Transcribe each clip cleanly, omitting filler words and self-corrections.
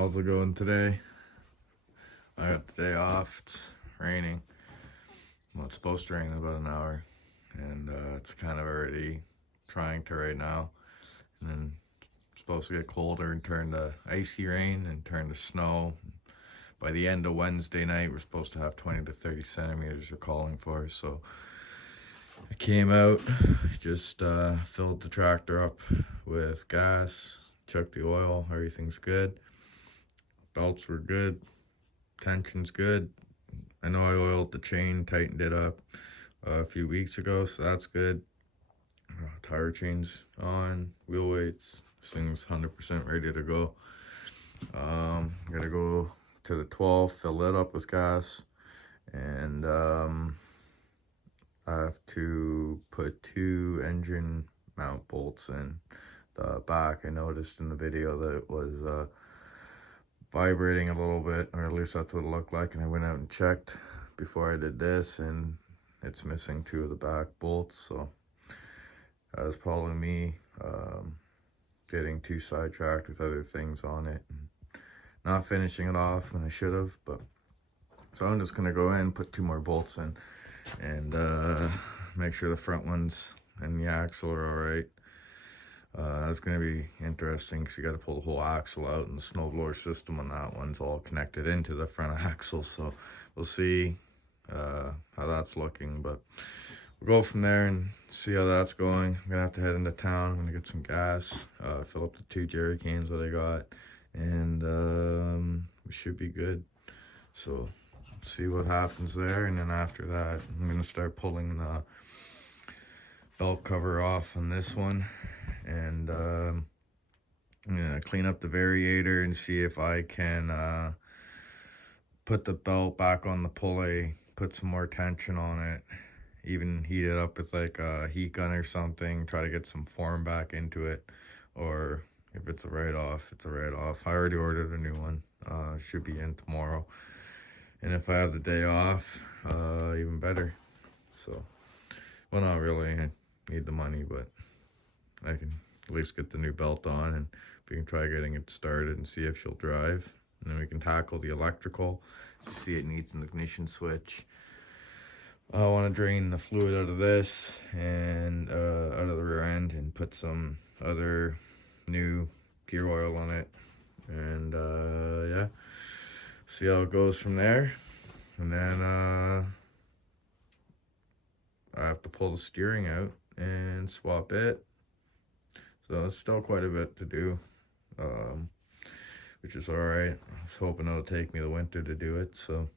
How's it going today? I got the day off. It's raining. Well, it's supposed to rain in about an hour, and it's kind of already trying to right now. And then it's supposed to get colder and turn to icy rain and turn to snow. By the end of Wednesday night, we're supposed to have 20 to 30 centimeters they're calling for. So I came out, just filled the tractor up with gas, checked the oil, everything's good. Belts were good. Tension's good. I know I oiled the chain, tightened it up a few weeks ago, so that's good. Tire chain's on, wheel weights, this thing's 100% ready to go. Gotta go to the 12, fill it up with gas, and I have to put 2 engine mount bolts in the back. I noticed in the video that it was vibrating a little bit, or at least that's what it looked like, and I went out and checked before I did this, and it's missing 2 of the back bolts. So that was probably me getting too sidetracked with other things on it and not finishing it off when I should have. But so I'm just gonna go in, put 2 more bolts in, and make sure the front ones and the axle are all right. That's going to be interesting because you got to pull the whole axle out, and the snowblower system on that one's all connected into the front axle. So we'll see how that's looking, but we'll go from there and see how that's going. I'm gonna have to head into town. I'm gonna get some gas, fill up the 2 jerry cans that I got, and we should be good. So see what happens there, and then after that I'm gonna start pulling the belt cover off on this one, and I'm gonna clean up the variator and see if I can put the belt back on the pulley, put some more tension on it, even heat it up with like a heat gun or something, try to get some form back into it. Or if it's a write-off, it's a write-off. I already ordered a new one, should be in tomorrow. And if I have the day off, even better. So, well, not really, I need the money, but I can at least get the new belt on, and we can try getting it started and see if she'll drive. And then we can tackle the electrical. You see it needs an ignition switch. I want to drain the fluid out of this and out of the rear end, and put some other new gear oil on it. And yeah, see how it goes from there. And then I have to pull the steering out and swap it. So it's still quite a bit to do, which is all right. I was hoping it'll take me the winter to do it, so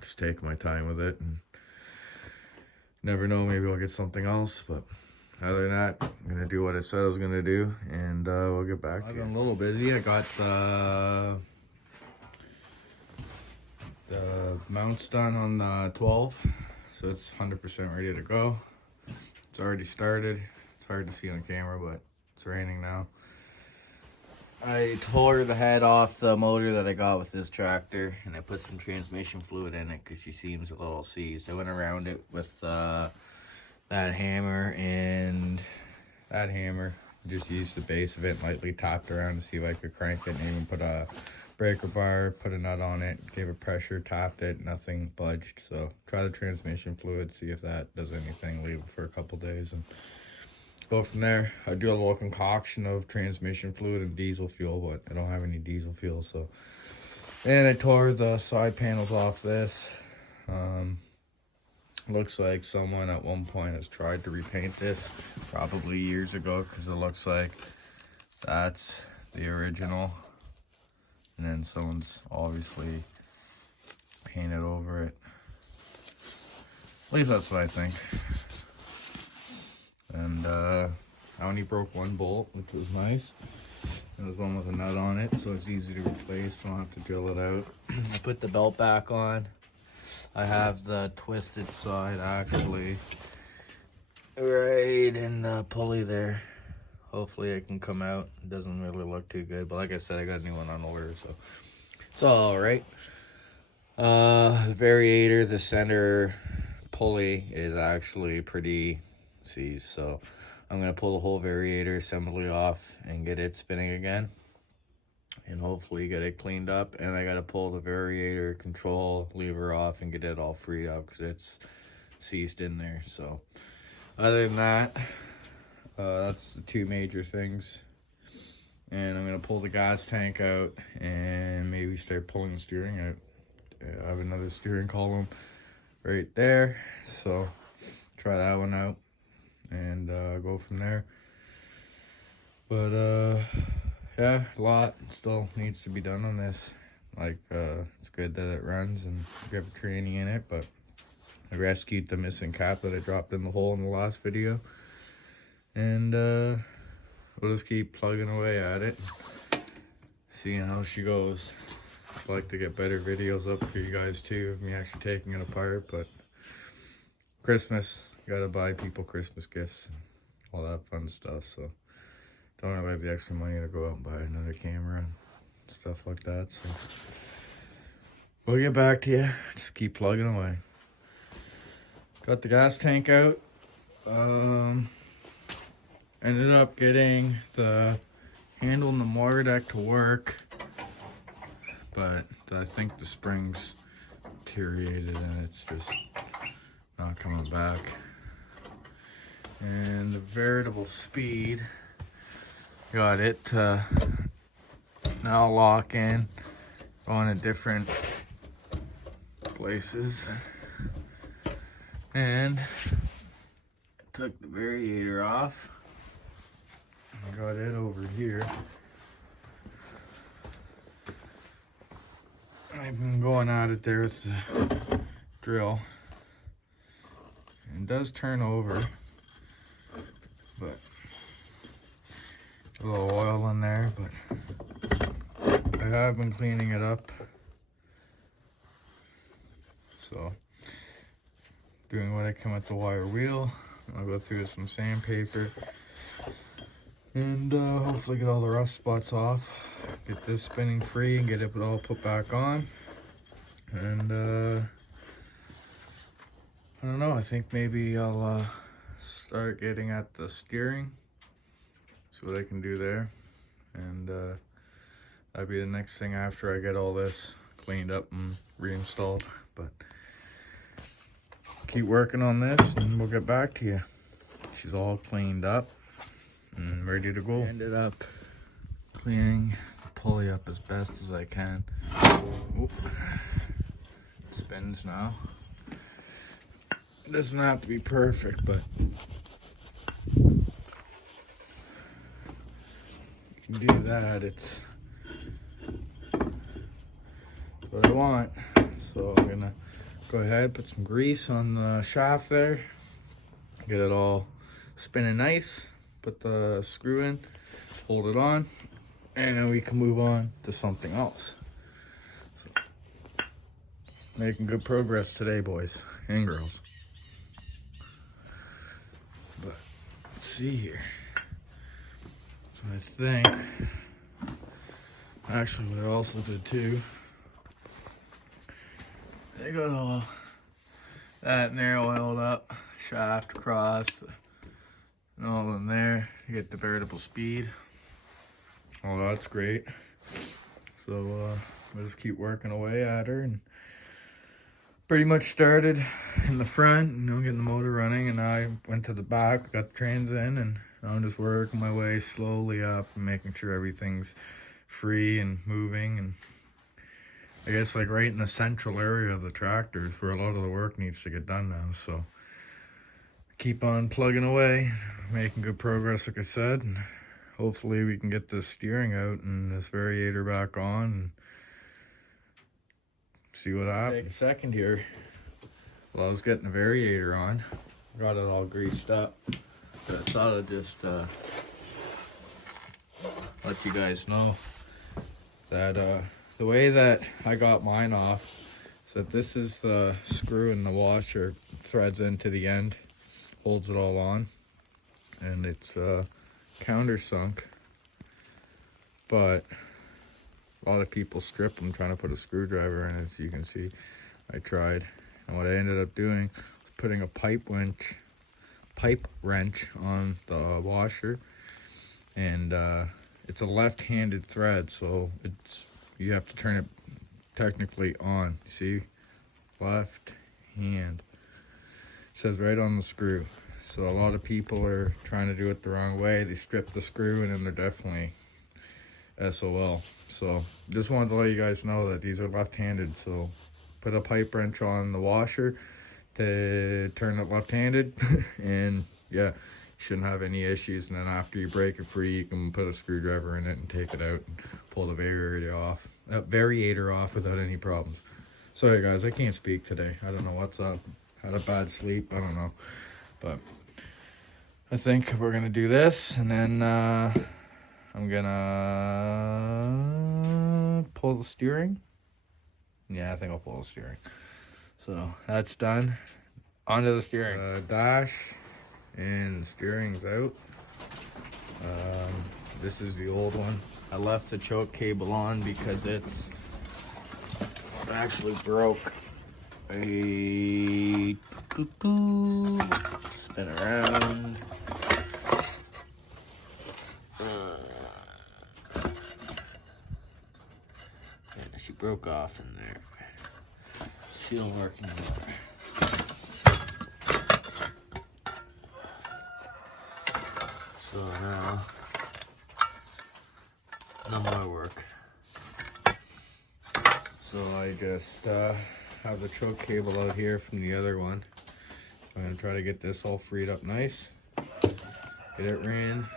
just take my time with it, and never know, maybe I'll get something else. But other than that, I'm gonna do what I said I was gonna do, and we'll get back to you. I've been a little busy. I got the mounts done on the 12, so it's 100% ready to go. It's already started. It's hard to see on camera, but it's raining now. I tore the head off the motor that I got with this tractor, and I put some transmission fluid in it because she seems a little seized. I went around it with that hammer, and that hammer, just used the base of it, lightly tapped around to see if I could crank it, and even put a breaker bar, put a nut on it, gave it pressure, tapped it, nothing budged. So try the transmission fluid, see if that does anything, leave it for a couple days, and go from there. I do a little concoction of transmission fluid and diesel fuel, but I don't have any diesel fuel. So, and I tore the side panels off this. Looks like someone at one point has tried to repaint this, probably years ago, because it looks like that's the original, and then someone's obviously painted over it. At least that's what I think. And I only broke 1 bolt, which was nice. There was one with a nut on it, so it's easy to replace. Don't have to drill it out. I put the belt back on. I have the twisted side actually right in the pulley there. Hopefully it can come out. It doesn't really look too good, but like I said, I got a new one on order, so it's all right. The variator, the center pulley is actually pretty seized, so I'm gonna pull the whole variator assembly off and get it spinning again. and hopefully get it cleaned up. And I gotta pull the variator control lever off and get it all freed up because it's seized in there. So other than that, that's the two major things. And I'm gonna pull the gas tank out and maybe start pulling the steering out. I have another steering column right there, so try that one out and go from there. But yeah, a lot still needs to be done on this. Like it's good that it runs and we have training in it, but I rescued the missing cap that I dropped in the hole in the last video, and we'll just keep plugging away at it, seeing how she goes. I'd like to get better videos up for you guys too of me actually taking it apart, but Christmas, gotta buy people Christmas gifts and all that fun stuff, so don't really have the extra money to go out and buy another camera and stuff like that. So we'll get back to you, just keep plugging away. Got the gas tank out. Ended up getting the handle in the motor deck to work, but I think the spring's deteriorated and it's just not coming back. And the variable speed, got it to now lock in, going to different places. And took the variator off. I got it over here. I've been going at it there with the drill. It does turn over, but a little oil in there, but I have been cleaning it up. So doing what I can with the wire wheel. I'll go through with some sandpaper and hopefully get all the rust spots off, get this spinning free and get it all put back on. And I don't know, I think maybe I'll start getting at the steering, see what I can do there, and that'll be the next thing after I get all this cleaned up and reinstalled. But keep working on this and we'll get back to you. She's all cleaned up and ready to go. I ended up cleaning the pulley up as best as I can. Oop. It spins now. It doesn't have to be perfect, but you can do that. It's what I want. So I'm gonna go ahead, put some grease on the shaft there, get it all spinning nice, put the screw in, hold it on, and then we can move on to something else. So, making good progress today, boys and girls. But let's see here. So I think, actually what I also did too, they got all that in there oiled up, shaft across, and all in there to get the variable speed. Oh, that's great. So we'll just keep working away at her, and pretty much started in the front, you know, getting the motor running, and I went to the back, got the trans in, and I'm just working my way slowly up and making sure everything's free and moving. And I guess like right in the central area of the tractor is where a lot of the work needs to get done now. So keep on plugging away, making good progress like I said, and hopefully we can get this steering out and this variator back on and see what happens. Take a second here. Well, I was getting the variator on, got it all greased up, but I thought I'd just let you guys know that the way that I got mine off is that this is the screw in the washer, threads into the end, holds it all on, and it's countersunk, but a lot of people strip them trying to put a screwdriver in. As you can see, I tried, and what I ended up doing was putting a pipe wrench on the washer, and it's a left-handed thread, so you have to turn it technically on. See, left hand. It says right on the screw. So a lot of people are trying to do it the wrong way. They strip the screw and then they're definitely SOL. So just wanted to let you guys know that these are left-handed. So put a pipe wrench on the washer to turn it left-handed and yeah, you shouldn't have any issues. And then after you break it free, you can put a screwdriver in it and take it out and pull the variator off without any problems. Sorry guys, I can't speak today. I don't know what's up. Had a bad sleep, I don't know. But I think we're gonna do this, and then I'm gonna pull the steering. Yeah, I think I'll pull the steering. So that's done. Onto the steering. Dash and the steering's out. This is the old one. I left the choke cable on because it's actually broke. Spin around. Yeah, she broke off in there. She don't work anymore. So now, no more work. So I just have the choke cable out here from the other one. So I'm gonna try to get this all freed up nice. Get it ran.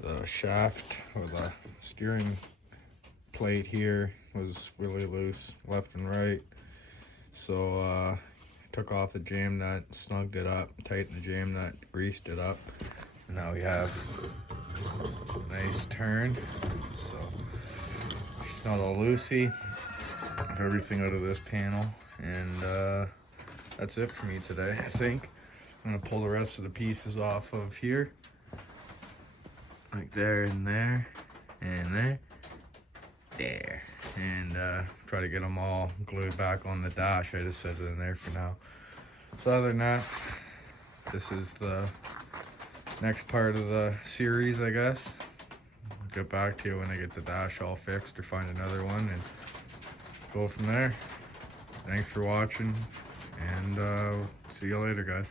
The shaft or the steering plate here was really loose, left and right. So I took off the jam nut, snugged it up, tightened the jam nut, greased it up. And now we have a nice turn. So she's not all loosey. Everything out of this panel, and that's it for me today. I think I'm gonna pull the rest of the pieces off of here, like there and there and there, and try to get them all glued back on the dash. I just set it in there for now. So other than that, this is the next part of the series, I guess. I'll get back to you when I get the dash all fixed or find another one and go from there. Thanks for watching, and see you later, guys.